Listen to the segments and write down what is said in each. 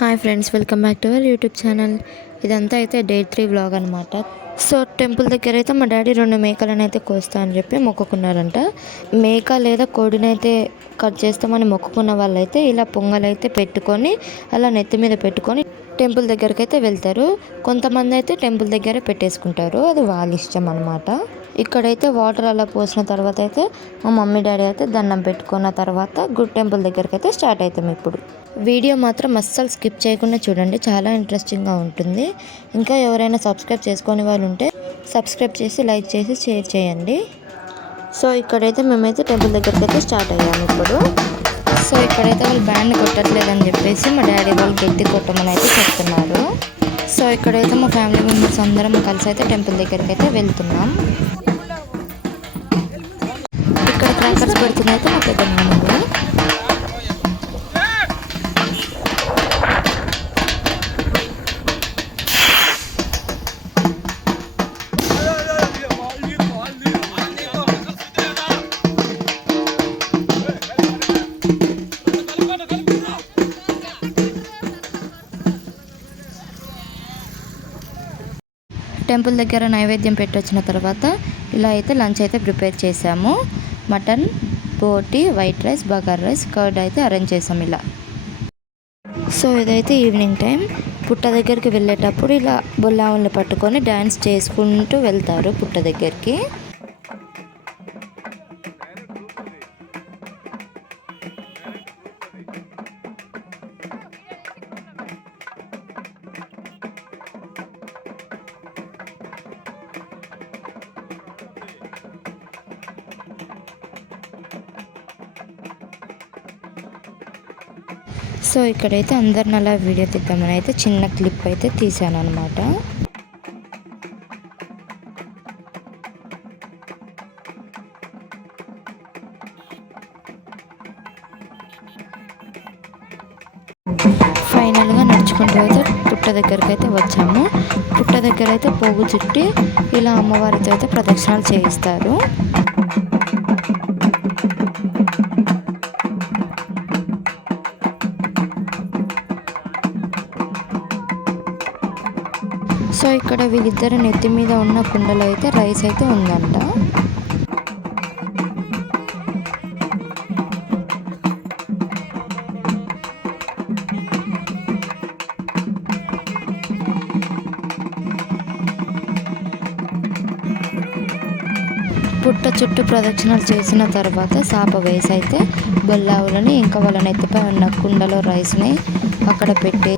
Hi friends, welcome back to our YouTube channel. ఇదంతా అయితే day 3 vlog అనమాట. So temple దగ్గర అయితే మా డాడీ 2 మేకలను అయితే కోస్తా అని చెప్పి మొక్కుకున్నారంట. మేక లేదా కోడినైతే కట్ చేస్తామని మొక్కుకున్న వాళ్ళైతే ఇలా పొంగలైతే పెట్టుకొని అలా నెత్తి మీద పెట్టుకొని టెంపుల్ దగ్గరికి అయితే వెళ్తారు. కొంతమంది అయితే టెంపుల్ దగ్గరే పెట్టేసుకుంటారు, అది వాళ్ళ ఇష్టం అనమాట. ఇక్కడైతే వాటర్ అలా పోసిన తర్వాత అయితే మా మమ్మీ డాడీ అయితే దండం పెట్టుకున్న తర్వాత గుడ్ టెంపుల్ దగ్గరికి అయితే స్టార్ట్ అవుతాం. ఇప్పుడు వీడియో మాత్రం అస్సలు స్కిప్ చేయకుండా చూడండి, చాలా ఇంట్రెస్టింగ్గా ఉంటుంది. ఇంకా ఎవరైనా సబ్స్క్రైబ్ చేసుకునే వాళ్ళు ఉంటే సబ్స్క్రైబ్ చేసి లైక్ చేసి షేర్ చేయండి. సో ఇక్కడైతే మేమైతే టెంపుల్ దగ్గరికి అయితే స్టార్ట్ అయ్యాము ఇప్పుడు. సో ఇక్కడైతే వాళ్ళు బ్యాండ్ కొట్టట్లేదని చెప్పేసి మా డాడీ వాళ్ళు గట్టి కొట్టమని అయితే చెప్తున్నారు. సో ఇక్కడైతే మా ఫ్యామిలీ మెంబర్స్ అందరం కలిసి అయితే టెంపుల్ దగ్గరికి అయితే వెళ్తున్నాం. ఇక్కడ క్రాకర్స్ పెడుతుంది అయితే మా పెద్ద నాన్నలు. టెంపుల్ దగ్గర నైవేద్యం పెట్టొచ్చిన తర్వాత ఇలా అయితే లంచ్ అయితే ప్రిపేర్ చేసాము. మటన్, బోటి, వైట్ రైస్, బగార్ రైస్, కర్డ్ అయితే అరేంజ్ చేసాం ఇలా. సో ఇదైతే ఈవినింగ్ టైం. పుట్ట దగ్గరికి వెళ్ళేటప్పుడు ఇలా బొల్లావుల్ని పట్టుకొని డ్యాన్స్ చేసుకుంటూ వెళ్తారు పుట్ట దగ్గరికి. సో ఇక్కడైతే అందరిని అలా వీడియో తీద్దామని అయితే చిన్న క్లిప్ అయితే తీసాను అనమాట. ఫైనల్గా నడుచుకుంటూ అయితే పుట్ట దగ్గరికి అయితే వచ్చాము. పుట్ట దగ్గర అయితే పోగు చుట్టి ఇలా అమ్మవారితో అయితే ప్రదక్షిణాలు చేయిస్తారు. సో ఇక్కడ వీళ్ళిద్దరు నెత్తి మీద ఉన్న కుండలో అయితే రైస్ అయితే ఉందంట. పుట్ట చుట్టూ ప్రదక్షిణలు చేసిన తర్వాత సాప వేసి అయితే బొల్లావులని ఇంకా వాళ్ళ నెత్తిపై ఉన్న కుండలో రైస్ని అక్కడ పెట్టి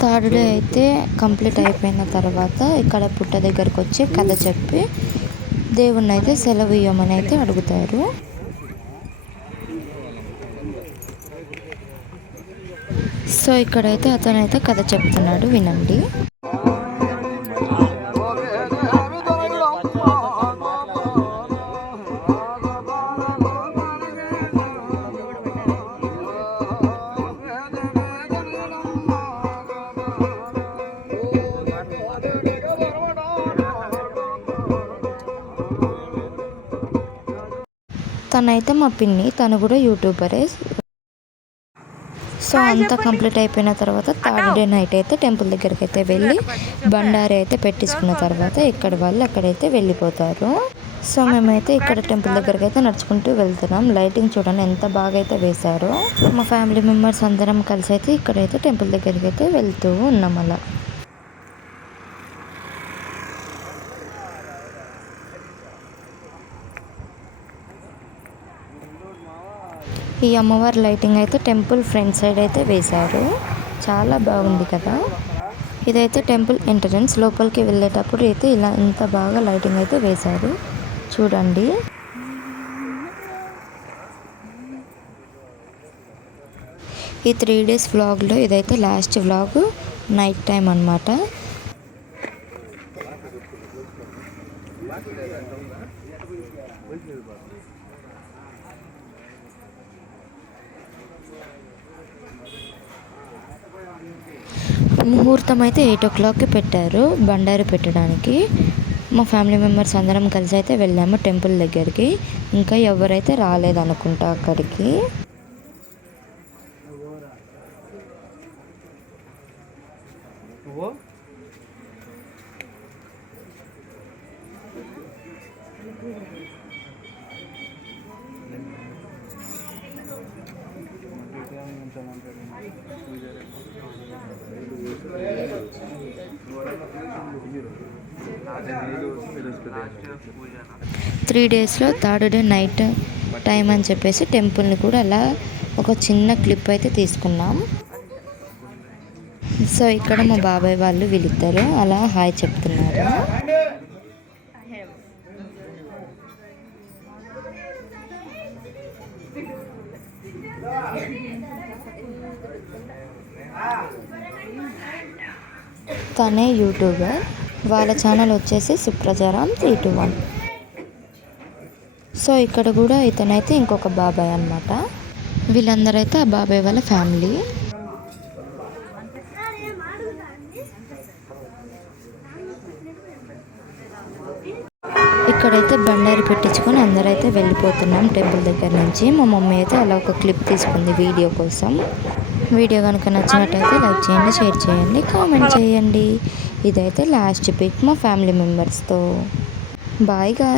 థర్డ్ డే అయితే కంప్లీట్ అయిపోయిన తర్వాత ఇక్కడ పుట్ట దగ్గరకు వచ్చి కథ చెప్పి దేవుణ్ణి అయితే సెలవు ఇవ్వమని అయితే అడుగుతారు. సో ఇక్కడైతే అతనైతే కథ చెప్తున్నాడు, వినండి. తనైతే మా పిన్ని, తను కూడా యూట్యూబరే. సో అంతా కంప్లీట్ అయిపోయిన తర్వాత థర్డ్ డే నైట్ అయితే టెంపుల్ దగ్గరికి అయితే వెళ్ళి బండారి అయితే పెట్టించుకున్న తర్వాత ఇక్కడ వాళ్ళు అక్కడైతే వెళ్ళిపోతారు. సో మేమైతే ఇక్కడ టెంపుల్ దగ్గరికి అయితే నడుచుకుంటూ వెళ్తున్నాం. లైటింగ్ చూడండి ఎంత బాగా అయితే వేశారో. మా ఫ్యామిలీ మెంబర్స్ అందరం కలిసి అయితే ఇక్కడైతే టెంపుల్ దగ్గరికి అయితే వెళ్తూ ఉన్నాం అలా. ఈ అమ్మవారి లైటింగ్ అయితే టెంపుల్ ఫ్రంట్ సైడ్ అయితే వేశారు, చాలా బాగుంది కదా. ఇదైతే టెంపుల్ ఎంట్రన్స్. లోపలికి వెళ్ళేటప్పుడు అయితే ఇలా ఇంత బాగా లైటింగ్ అయితే వేశారు చూడండి. ఈ 3 days వ్లాగ్లో ఇదైతే లాస్ట్ వ్లాగ్, నైట్ టైం అన్నమాట. ముహూర్తం అయితే 8 o'clockకి పెట్టారు బండారి పెట్టడానికి. మా ఫ్యామిలీ మెంబర్స్ అందరం కలిసి అయితే వెళ్ళాము టెంపుల్ దగ్గరికి. ఇంకా ఎవరైతే రాలేదనుకుంటా అక్కడికి. త్రీ డేస్లో థర్డ్ డే నైట్ టైం అని చెప్పేసి టెంపుల్ని కూడా అలా ఒక చిన్న క్లిప్ అయితే తీసుకున్నాం. సో ఇక్కడ మా బాబాయ్ వాళ్ళు వీళ్ళిద్దరు అలా హాయ్ చెప్తున్నారు. తనే యూట్యూబర్, వాళ్ళ ఛానల్ వచ్చేసి సుప్రజారామ్ 321. సో ఇక్కడ కూడా ఇతనైతే ఇంకొక బాబాయ్ అనమాట. వీళ్ళందరూ అయితే ఆ బాబాయ్ వాళ్ళ ఫ్యామిలీ. ఇక్కడైతే బండారి పెట్టించుకొని అందరైతే వెళ్ళిపోతున్నాం టెంపుల్ దగ్గర నుంచి. మా మమ్మీ అయితే అలా ఒక క్లిప్ తీసుకుంది వీడియో కోసం. వీడియో కనుక నచ్చినట్టయితే లైక్ చేయండి, షేర్ చేయండి, కామెంట్ చేయండి. ఇదైతే లాస్ట్ పిక్ మా ఫ్యామిలీ మెంబర్స్తో. Bye guys.